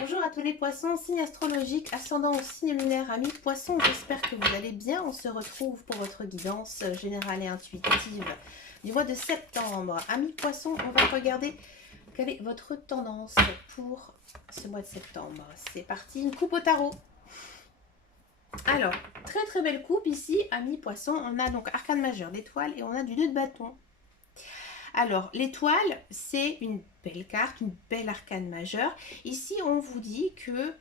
Bonjour à tous les poissons, signe astrologique, ascendant au signe lunaire, amis poissons, j'espère que vous allez bien. On se retrouve pour votre guidance générale et intuitive du mois de septembre. Amis poissons, on va regarder quelle est votre tendance pour ce mois de septembre. C'est parti, une coupe au tarot. Alors, très belle coupe ici, amis poissons. On a donc arcane majeur d'étoiles et on a du 2 de bâton. Alors, l'étoile, c'est une belle carte, une belle arcane majeure. Ici, on vous dit que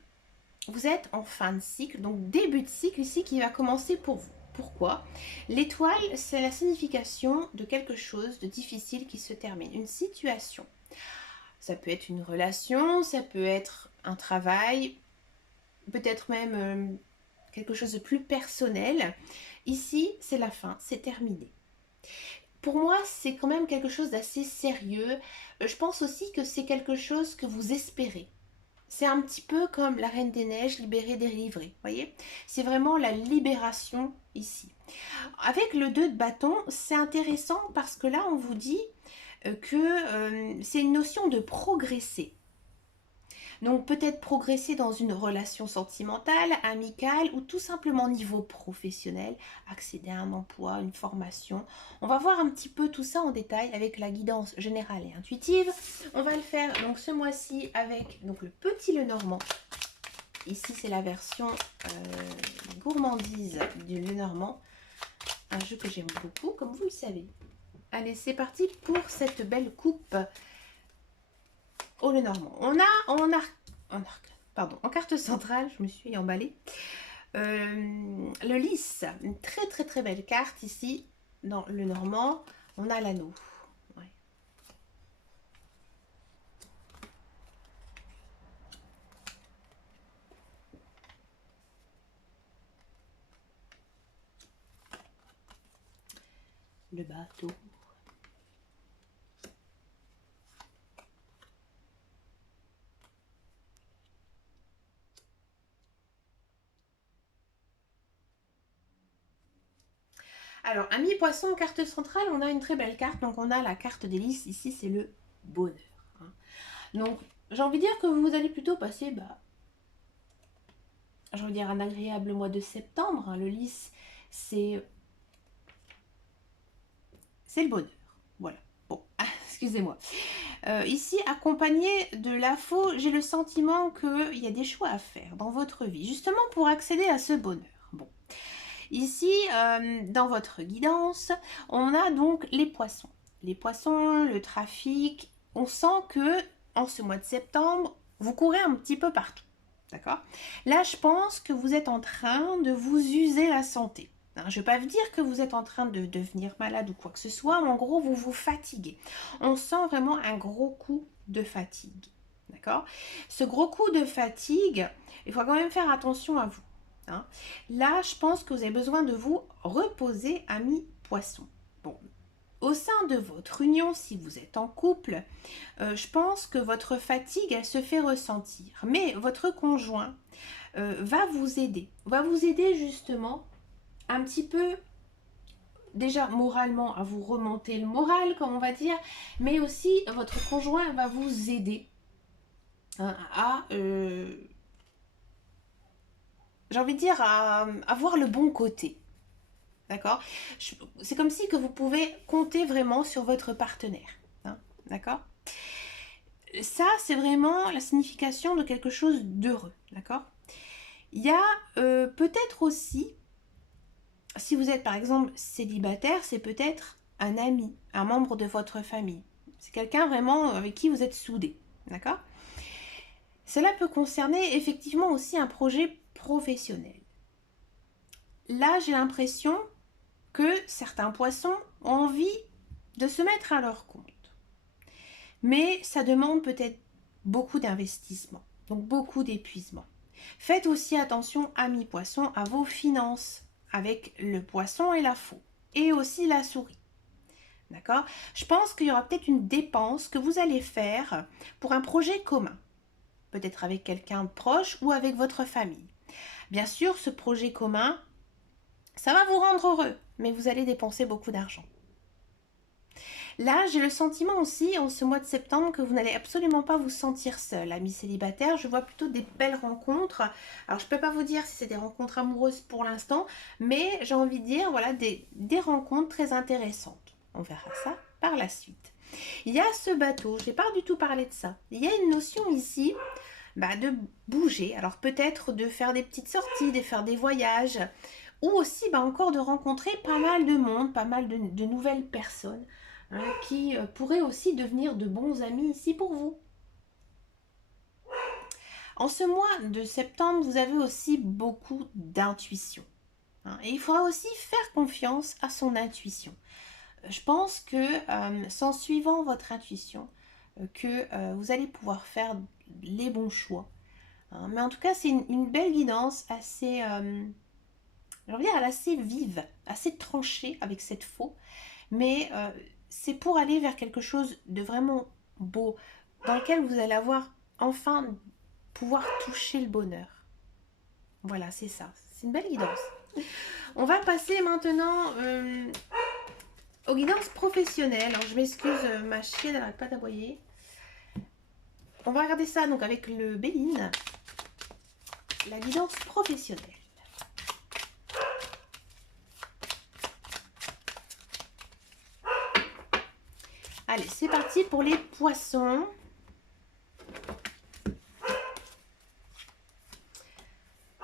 vous êtes en fin de cycle, donc début de cycle ici qui va commencer pour vous. Pourquoi? L'étoile, c'est la signification de quelque chose de difficile qui se termine, une situation. Ça peut être une relation, ça peut être un travail, peut-être même quelque chose de plus personnel. Ici, c'est la fin, c'est terminé. Pour moi, c'est quand même quelque chose d'assez sérieux. Je pense aussi que c'est quelque chose que vous espérez. C'est un petit peu comme la Reine des Neiges, libérée, délivrée. Voyez, c'est vraiment la libération ici. Avec le 2 de bâton, c'est intéressant parce que là, on vous dit que c'est une notion de progresser. Donc peut-être progresser dans une relation sentimentale, amicale ou tout simplement niveau professionnel, accéder à un emploi, une formation. On va voir un petit peu tout ça en détail avec la guidance générale et intuitive. On va le faire donc ce mois-ci avec donc le petit Lenormand. Ici c'est la version gourmandise du Lenormand, un jeu que j'aime beaucoup comme vous le savez. Allez, c'est parti pour cette belle coupe au Lenormand. En carte centrale, je me suis emballée. Le lys, une très belle carte ici dans le Normand. On a l'anneau. Ouais. Le bateau. Alors, amis poissons, carte centrale, on a une très belle carte. Donc, on a la carte des lys. Ici, c'est le bonheur. Hein. Donc, j'ai envie de dire que vous allez plutôt passer, j'ai envie de dire, un agréable mois de septembre. Hein. Le lys, c'est le bonheur. Voilà. Bon, excusez-moi. Ici, accompagné de la faux, j'ai le sentiment qu'il y a des choix à faire dans votre vie, justement pour accéder à ce bonheur. Bon. Ici, dans votre guidance, on a donc les poissons. Les poissons, le trafic, on sent que en ce mois de septembre, vous courez un petit peu partout. D'accord? Là, je pense que vous êtes en train de vous user la santé. Je ne vais pas vous dire que vous êtes en train de devenir malade ou quoi que ce soit, mais en gros, vous vous fatiguez. On sent vraiment un gros coup de fatigue. D'accord? Ce gros coup de fatigue, il faut quand même faire attention à vous. Hein. Là, je pense que vous avez besoin de vous reposer, amis poissons. Bon, au sein de votre union, si vous êtes en couple, je pense que votre fatigue, elle se fait ressentir. Mais votre conjoint va vous aider justement un petit peu, déjà moralement, à vous remonter le moral, comme on va dire, mais aussi votre conjoint va vous aider hein, à... j'ai envie de dire à voir le bon côté. D'accord? C'est comme si que vous pouvez compter vraiment sur votre partenaire. Hein, d'accord? Ça, c'est vraiment la signification de quelque chose d'heureux. D'accord? Il y a peut-être aussi, si vous êtes par exemple célibataire, c'est peut-être un ami, un membre de votre famille. C'est quelqu'un vraiment avec qui vous êtes soudés. D'accord? Cela peut concerner effectivement aussi un projet professionnel. Là, j'ai l'impression que certains poissons ont envie de se mettre à leur compte. Mais ça demande peut-être beaucoup d'investissement, donc beaucoup d'épuisement. Faites aussi attention, amis poissons, à vos finances avec le poisson et la faux, et aussi la souris. D'accord? Je pense qu'il y aura peut-être une dépense que vous allez faire pour un projet commun, peut-être avec quelqu'un de proche ou avec votre famille. Bien sûr, ce projet commun, ça va vous rendre heureux, mais vous allez dépenser beaucoup d'argent. Là, j'ai le sentiment aussi, en ce mois de septembre, que vous n'allez absolument pas vous sentir seul, amis célibataires. Je vois plutôt des belles rencontres. Alors, je ne peux pas vous dire si c'est des rencontres amoureuses pour l'instant, mais j'ai envie de dire, voilà, des rencontres très intéressantes. On verra ça par la suite. Il y a ce bateau, je n'ai pas du tout parlé de ça. Il y a une notion ici de bouger. Alors, peut-être de faire des petites sorties, de faire des voyages, ou aussi encore de rencontrer pas mal de monde, pas mal de nouvelles personnes. Qui pourraient aussi devenir de bons amis ici pour vous. En ce mois de septembre, vous avez aussi beaucoup d'intuition. Et il faudra aussi faire confiance à son intuition. Je pense que c'est en suivant votre intuition que vous allez pouvoir faire les bons choix. Mais en tout cas, c'est une belle guidance assez, j'ai envie de dire, assez vive, assez tranchée avec cette faux. Mais c'est pour aller vers quelque chose de vraiment beau, dans lequel vous allez avoir enfin pouvoir toucher le bonheur. Voilà, c'est ça. C'est une belle guidance. On va passer maintenant aux guidances professionnelles. Alors, je m'excuse, ma chienne n'arrête pas d'aboyer. On va regarder ça donc avec le Béline. La guidance professionnelle. Allez, c'est parti pour les poissons.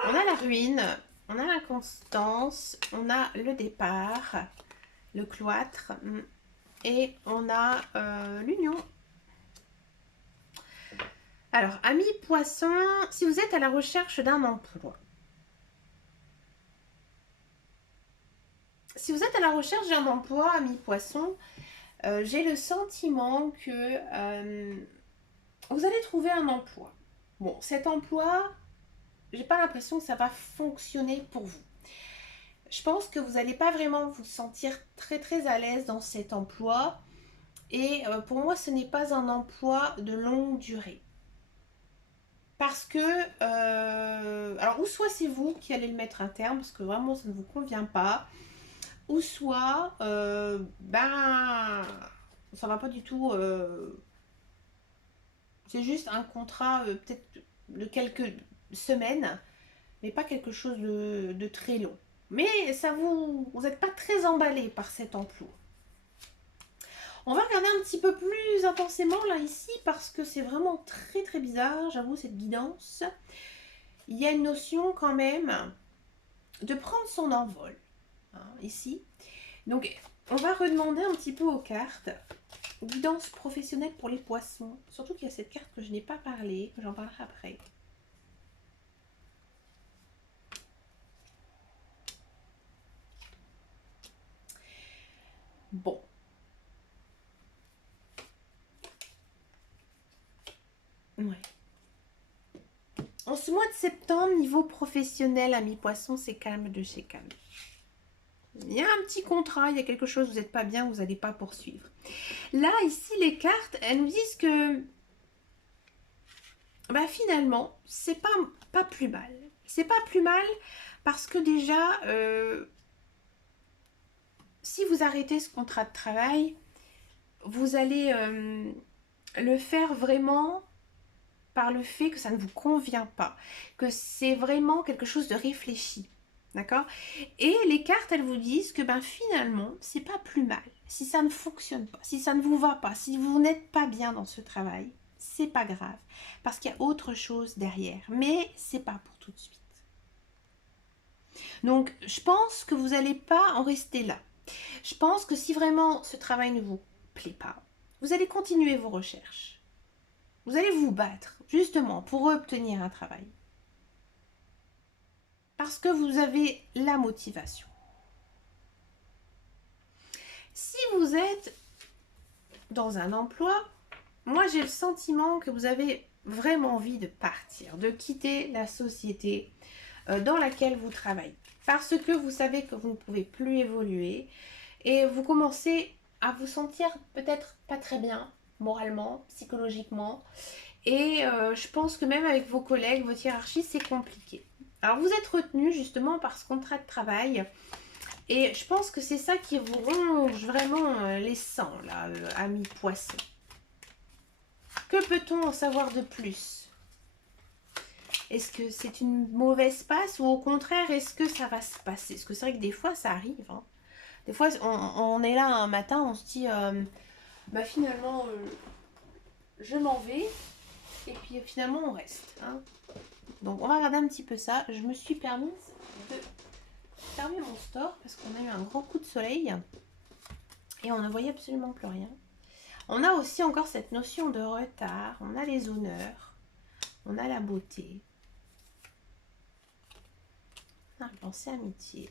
On a la ruine, on a l'inconstance, on a le départ, le cloître et on a l'union. Alors, amis poissons, si vous êtes à la recherche d'un emploi, amis poissons, j'ai le sentiment que vous allez trouver un emploi. Bon, cet emploi, j'ai pas l'impression que ça va fonctionner pour vous. Je pense que vous n'allez pas vraiment vous sentir très très à l'aise dans cet emploi. Et pour moi, ce n'est pas un emploi de longue durée. Parce que, alors, ou soit c'est vous qui allez le mettre à terme, parce que vraiment ça ne vous convient pas, ou soit, ça va pas du tout, c'est juste un contrat peut-être de quelques semaines, mais pas quelque chose de très long. Mais ça vous n'êtes pas très emballé par cet emploi. On va regarder un petit peu plus intensément là ici parce que c'est vraiment très très bizarre, j'avoue, cette guidance. Il y a une notion quand même de prendre son envol ici. Donc on va redemander un petit peu aux cartes. Guidance professionnelle pour les poissons. Surtout qu'il y a cette carte que je n'ai pas parlé, que j'en parlerai après. Bon. Ouais. En ce mois de septembre, niveau professionnel, amis poissons, c'est calme de chez calme. Il y a un petit contrat, il y a quelque chose, vous n'êtes pas bien, vous n'allez pas poursuivre. Là, ici, les cartes, elles nous disent que finalement, c'est pas plus mal. C'est pas plus mal parce que déjà, si vous arrêtez ce contrat de travail, vous allez le faire vraiment par le fait que ça ne vous convient pas, que c'est vraiment quelque chose de réfléchi. D'accord? Et les cartes, elles vous disent que finalement, c'est pas plus mal. Si ça ne fonctionne pas, si ça ne vous va pas, si vous n'êtes pas bien dans ce travail, c'est pas grave. Parce qu'il y a autre chose derrière. Mais c'est pas pour tout de suite. Donc, je pense que vous n'allez pas en rester là. Je pense que si vraiment ce travail ne vous plaît pas, vous allez continuer vos recherches. Vous allez vous battre, justement, pour obtenir un travail. Parce que vous avez la motivation. Si vous êtes dans un emploi, moi j'ai le sentiment que vous avez vraiment envie de partir, de quitter la société dans laquelle vous travaillez. Parce que vous savez que vous ne pouvez plus évoluer et vous commencez à vous sentir peut-être pas très bien, moralement, psychologiquement. Et je pense que même avec vos collègues, votre hiérarchie, c'est compliqué. Alors vous êtes retenu justement par ce contrat de travail Et je pense que c'est ça qui vous ronge vraiment les sangs, là, amis poissons. Que peut-on en savoir de plus? Est-ce que c'est une mauvaise passe ou au contraire, est-ce que ça va se passer? Parce que c'est vrai que des fois, ça arrive. Hein. Des fois, on est là un matin, on se dit, bah finalement, je m'en vais. Et puis finalement, on reste. Hein. Donc, on va regarder un petit peu ça. Je me suis permise de fermer mon store parce qu'on a eu un grand coup de soleil. Et on ne voyait absolument plus rien. On a aussi encore cette notion de retard. On a les honneurs. On a la beauté. On a la pensée amitié.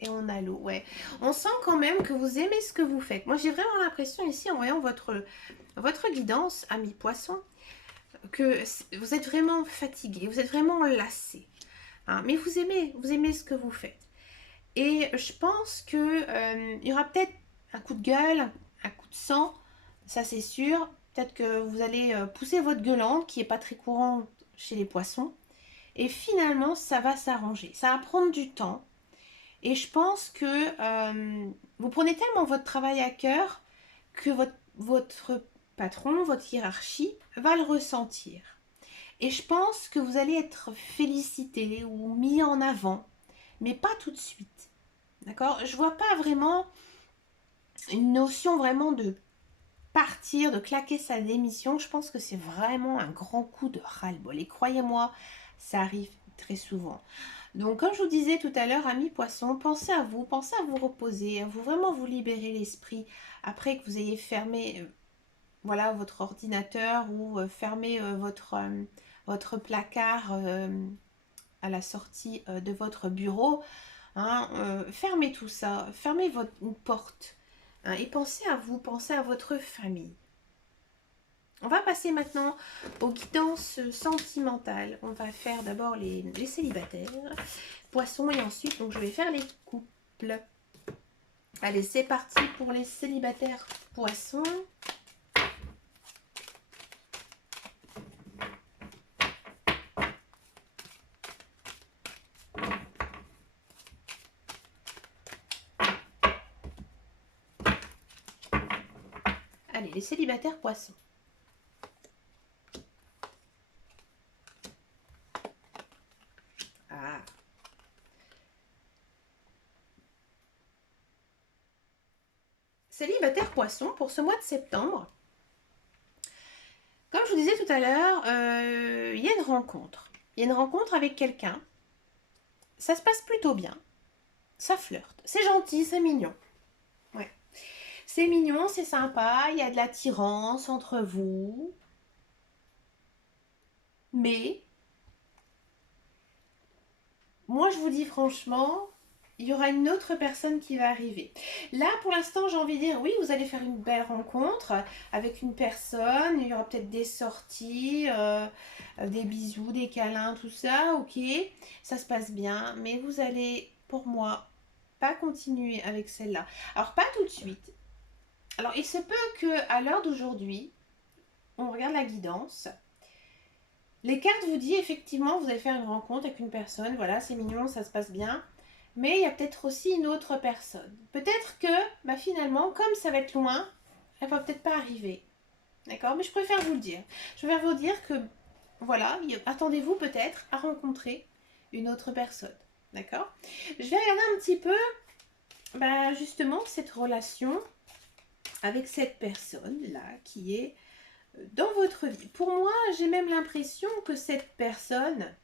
Et on a l'eau, ouais. On sent quand même que vous aimez ce que vous faites. Moi, j'ai vraiment l'impression ici, en voyant votre guidance, ami poisson, que vous êtes vraiment fatigué, vous êtes vraiment lassé. Hein, mais vous aimez ce que vous faites. Et je pense que il y aura peut-être un coup de gueule, un coup de sang, ça c'est sûr. Peut-être que vous allez pousser votre gueulante, qui n'est pas très courante chez les poissons. Et finalement, ça va s'arranger. Ça va prendre du temps. Et je pense que vous prenez tellement votre travail à cœur que votre patron, votre hiérarchie va le ressentir. Et je pense que vous allez être félicité ou mis en avant, mais pas tout de suite. D'accord? Je vois pas vraiment une notion vraiment de partir, de claquer sa démission. Je pense que c'est vraiment un grand coup de ras-le-bol. Et croyez-moi, ça arrive très souvent. Donc, comme je vous disais tout à l'heure, amis poissons, pensez à vous reposer, à vous vraiment vous libérer l'esprit après que vous ayez fermé voilà, votre ordinateur ou fermé votre placard à la sortie de votre bureau. Hein, fermez tout ça, fermez votre porte hein, et pensez à vous, pensez à votre famille. On va passer maintenant aux guidances sentimentales. On va faire d'abord les célibataires, poissons, et ensuite donc je vais faire les couples. Allez, c'est parti pour les célibataires poissons. Allez, les célibataires poissons. Ah. Célibataire poisson pour ce mois de septembre. Comme je vous disais tout à l'heure, il y a une rencontre. Il y a une rencontre avec quelqu'un. Ça se passe plutôt bien. Ça flirte. C'est gentil, c'est mignon. Ouais. C'est mignon, c'est sympa. Il y a de l'attirance entre vous. Mais, moi je vous dis franchement, il y aura une autre personne qui va arriver. Là, pour l'instant, j'ai envie de dire, oui, vous allez faire une belle rencontre avec une personne. Il y aura peut-être des sorties, des bisous, des câlins, tout ça, ok. Ça se passe bien, mais vous allez, pour moi, pas continuer avec celle-là. Alors, pas tout de suite. Alors, il se peut qu'à l'heure d'aujourd'hui, on regarde la guidance. Les cartes vous disent effectivement, vous allez faire une rencontre avec une personne, voilà, c'est mignon, ça se passe bien. Mais il y a peut-être aussi une autre personne. Peut-être que, bah finalement, comme ça va être loin, elle va peut-être pas arriver. D'accord? Mais je préfère vous le dire. Je préfère vous dire que, voilà, attendez-vous peut-être à rencontrer une autre personne. D'accord? Je vais regarder un petit peu, bah, justement, cette relation avec cette personne-là qui est dans votre vie. Pour moi, j'ai même l'impression que cette personne...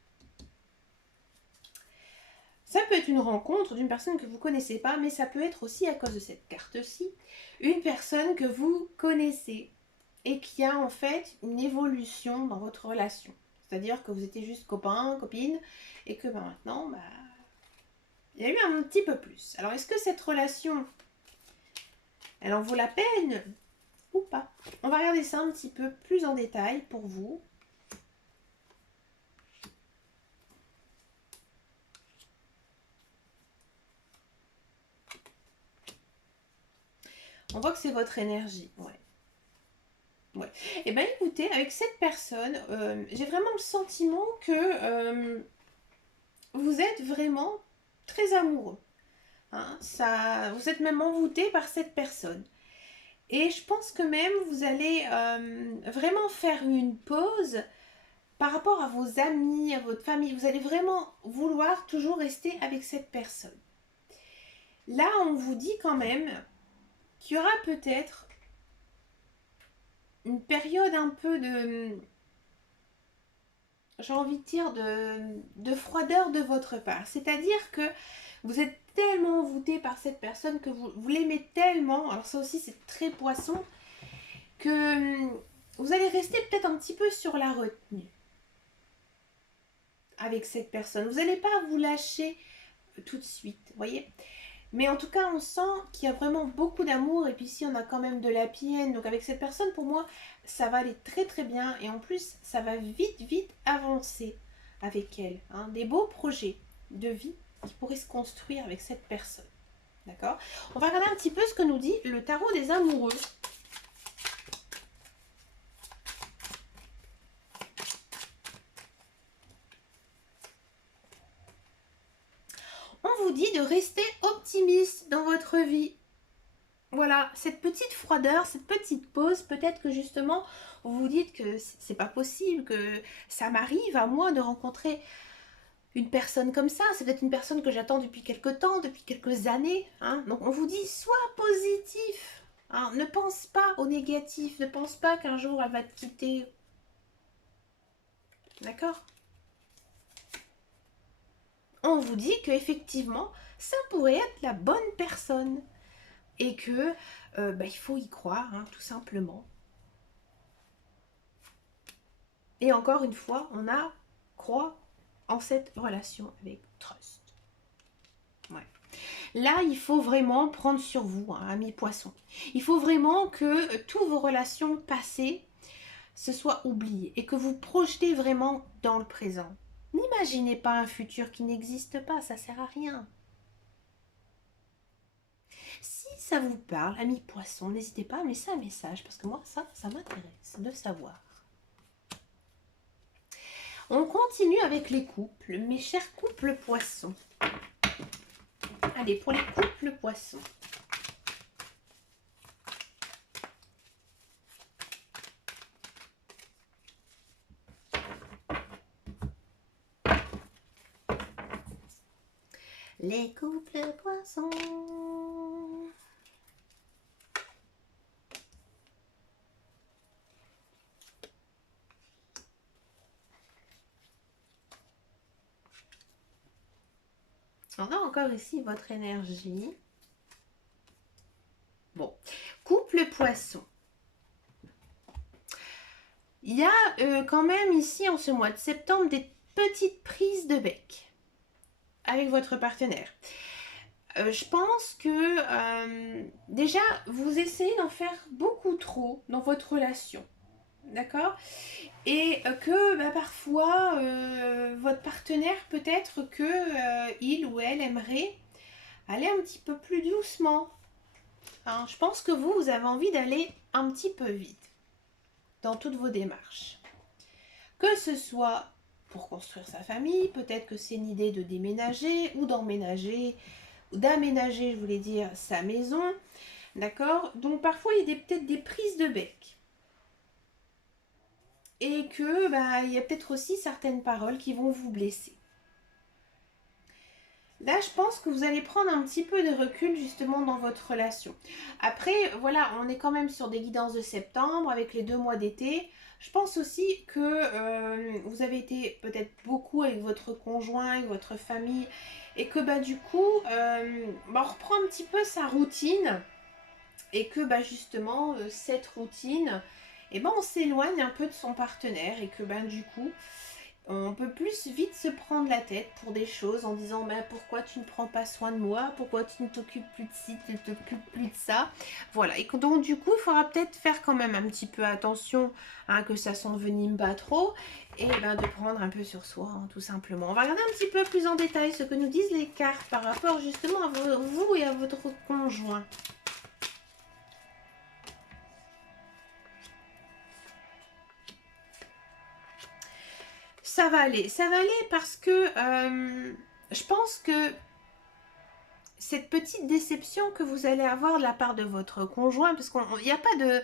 Ça peut être une rencontre d'une personne que vous ne connaissez pas, mais ça peut être aussi, à cause de cette carte-ci, une personne que vous connaissez et qui a en fait une évolution dans votre relation. C'est-à-dire que vous étiez juste copain, copine, et que bah, maintenant, bah, il y a eu un petit peu plus. Alors, est-ce que cette relation, elle en vaut la peine ou pas? On va regarder ça un petit peu plus en détail pour vous. On voit que c'est votre énergie, ouais. Ouais. Et bien écoutez, avec cette personne, j'ai vraiment le sentiment que vous êtes vraiment très amoureux. Hein, ça, vous êtes même envoûté par cette personne. Et je pense que même vous allez vraiment faire une pause par rapport à vos amis, à votre famille. Vous allez vraiment vouloir toujours rester avec cette personne. Là, on vous dit quand même qu'il y aura peut-être une période un peu de, j'ai envie de dire, de froideur de votre part. C'est-à-dire que vous êtes tellement envoûté par cette personne que vous l'aimez tellement, alors ça aussi c'est très poisson, que vous allez rester peut-être un petit peu sur la retenue avec cette personne. Vous n'allez pas vous lâcher tout de suite, voyez. Mais en tout cas, on sent qu'il y a vraiment beaucoup d'amour. Et puis ici, on a quand même de la haine. Donc avec cette personne, pour moi, ça va aller très très bien. Et en plus, ça va vite vite avancer avec elle. Hein. Des beaux projets de vie qui pourraient se construire avec cette personne. D'accord? On va regarder un petit peu ce que nous dit le tarot des amoureux. On vous dit de rester optimiste dans votre vie. Voilà, cette petite froideur, cette petite pause, peut-être que justement, vous vous dites que c'est pas possible, que ça m'arrive à moi de rencontrer une personne comme ça. C'est peut-être une personne que j'attends depuis quelques temps, depuis quelques années. Hein. Donc on vous dit, sois positif. Hein. Ne pense pas au négatif, ne pense pas qu'un jour elle va te quitter. D'accord? On vous dit qu'effectivement, ça pourrait être la bonne personne. Et que il faut y croire, hein, tout simplement. Et encore une fois, on a croit en cette relation avec Trust. Ouais. Là, il faut vraiment prendre sur vous, hein, ami poisson. Il faut vraiment que toutes vos relations passées se soient oubliées et que vous projetez vraiment dans le présent. N'imaginez pas un futur qui n'existe pas, ça sert à rien. Si ça vous parle, ami poisson, n'hésitez pas à me laisser un message parce que moi, ça m'intéresse de savoir. On continue avec les couples, mes chers couples poissons. Allez, pour les couples poissons. Les couples poissons. On a encore ici votre énergie. Bon, couple poisson. Il y a quand même ici en ce mois de septembre des petites prises de bec avec votre partenaire. Je pense que déjà vous essayez d'en faire beaucoup trop dans votre relation. D'accord? Et que parfois votre partenaire peut-être que il ou elle aimerait aller un petit peu plus doucement. Hein, je pense que vous avez envie d'aller un petit peu vite dans toutes vos démarches. Que ce soit pour construire sa famille, peut-être que c'est une idée de déménager ou d'emménager, ou d'aménager, je voulais dire, sa maison. D'accord? Donc parfois il y a peut-être des prises de bec. Et que il y a peut-être aussi certaines paroles qui vont vous blesser. Là, je pense que vous allez prendre un petit peu de recul justement dans votre relation. Après, voilà, on est quand même sur des guidances de septembre avec les 2 mois d'été. Je pense aussi que vous avez été peut-être beaucoup avec votre conjoint, avec votre famille, et que du coup, on reprend un petit peu sa routine, et que justement, cette routine, on s'éloigne un peu de son partenaire, et que du coup, on peut plus vite se prendre la tête pour des choses en disant pourquoi tu ne prends pas soin de moi, pourquoi tu ne t'occupes plus de ci, tu ne t'occupes plus de ça. Voilà, et donc du coup il faudra peut-être faire quand même un petit peu attention que ça s'envenime pas trop et de prendre un peu sur soi, hein, tout simplement. On va regarder un petit peu plus en détail ce que nous disent les cartes par rapport justement à vous et à votre conjoint. Ça va aller parce que je pense que cette petite déception que vous allez avoir de la part de votre conjoint, parce qu'il n'y a pas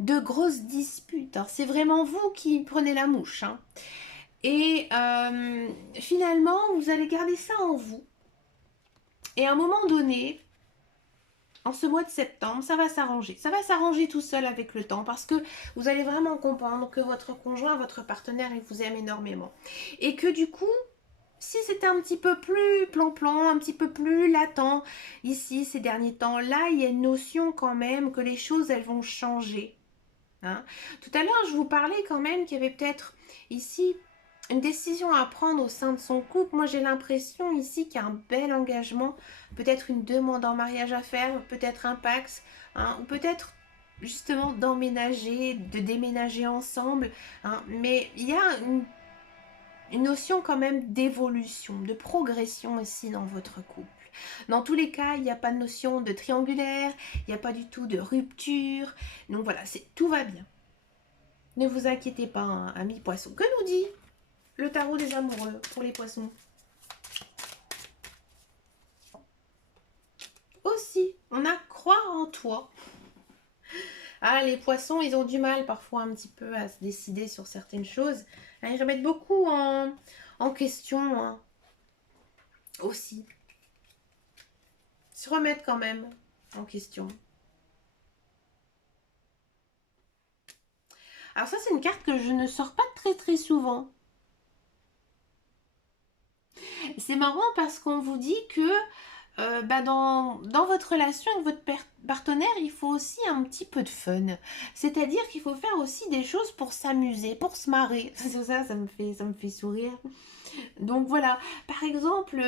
de grosses disputes, hein. C'est vraiment vous qui prenez la mouche, hein. Et finalement, vous allez garder ça en vous. Et à un moment donné, en ce mois de septembre, ça va s'arranger. Ça va s'arranger tout seul avec le temps parce que vous allez vraiment comprendre que votre conjoint, votre partenaire, il vous aime énormément. Et que du coup, si c'était un petit peu plus plan-plan, un petit peu plus latent ici ces derniers temps, là, il y a une notion quand même que les choses, elles vont changer. Hein. Tout à l'heure, je vous parlais quand même qu'il y avait peut-être ici une décision à prendre au sein de son couple. Moi, j'ai l'impression ici qu'il y a un bel engagement, peut-être une demande en mariage à faire, peut-être un Pacs, hein, ou peut-être justement d'emménager, de déménager ensemble. Hein, mais il y a une notion quand même d'évolution, de progression ici dans votre couple. Dans tous les cas, il n'y a pas de notion de triangulaire, il n'y a pas du tout de rupture. Donc voilà, tout va bien. Ne vous inquiétez pas, hein, amis poissons. Que nous dit le tarot des amoureux pour les poissons? Aussi, on a croire en toi. Ah, les poissons, ils ont du mal parfois un petit peu à se décider sur certaines choses. Ils remettent beaucoup en question, hein. Aussi. Ils se remettent quand même en question. Alors ça, c'est une carte que je ne sors pas très souvent. C'est marrant parce qu'on vous dit que dans votre relation avec votre partenaire, il faut aussi un petit peu de fun. C'est-à-dire qu'il faut faire aussi des choses pour s'amuser, pour se marrer. Ça me fait sourire. Donc voilà, par exemple,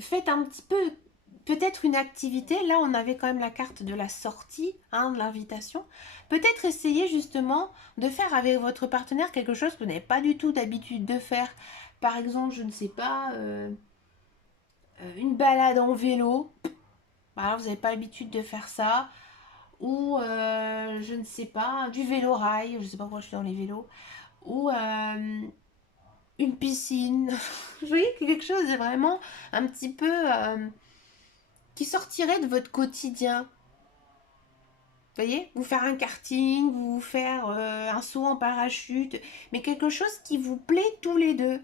faites un petit peu, peut-être une activité. Là, on avait quand même la carte de la sortie, hein, de l'invitation. Peut-être essayer justement de faire avec votre partenaire quelque chose que vous n'avez pas du tout d'habitude de faire. Par exemple, je ne sais pas... une balade en vélo, alors vous n'avez pas l'habitude de faire ça, ou je ne sais pas, du vélo-rail, je ne sais pas pourquoi je suis dans les vélos, ou une piscine. Vous voyez, quelque chose de vraiment un petit peu qui sortirait de votre quotidien. Vous voyez, vous faire un karting, vous faire un saut en parachute, mais quelque chose qui vous plaît tous les deux.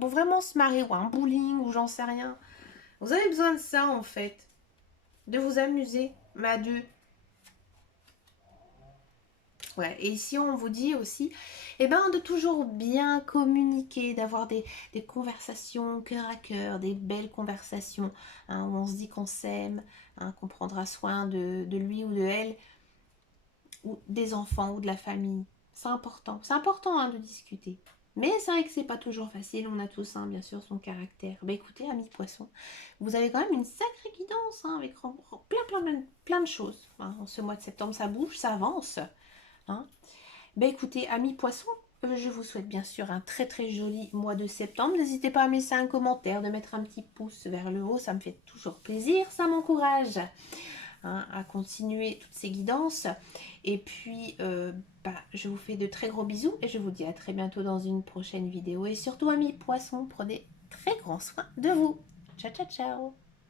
Pour vraiment se marrer, ou un bowling, ou j'en sais rien. Vous avez besoin de ça en fait. De vous amuser, mais à deux. Ouais, et ici on vous dit aussi, eh ben, de toujours bien communiquer, d'avoir des conversations cœur à cœur, des belles conversations, hein, où on se dit qu'on s'aime, hein, qu'on prendra soin de lui ou de elle, ou des enfants ou de la famille. C'est important. C'est important, hein, de discuter. Mais c'est vrai que c'est pas toujours facile. On a tous, hein, bien sûr, son caractère. Bah écoutez, amis poissons, vous avez quand même une sacrée guidance, hein, avec plein de choses. Hein. En ce mois de septembre, ça bouge, ça avance. Hein. Bah écoutez, amis poissons, je vous souhaite bien sûr un très joli mois de septembre. N'hésitez pas à me laisser un commentaire, de mettre un petit pouce vers le haut. Ça me fait toujours plaisir, ça m'encourage. Hein, à continuer toutes ces guidances. Et puis, je vous fais de très gros bisous et je vous dis à très bientôt dans une prochaine vidéo. Et surtout, amis poissons, prenez très grand soin de vous. Ciao, ciao, ciao.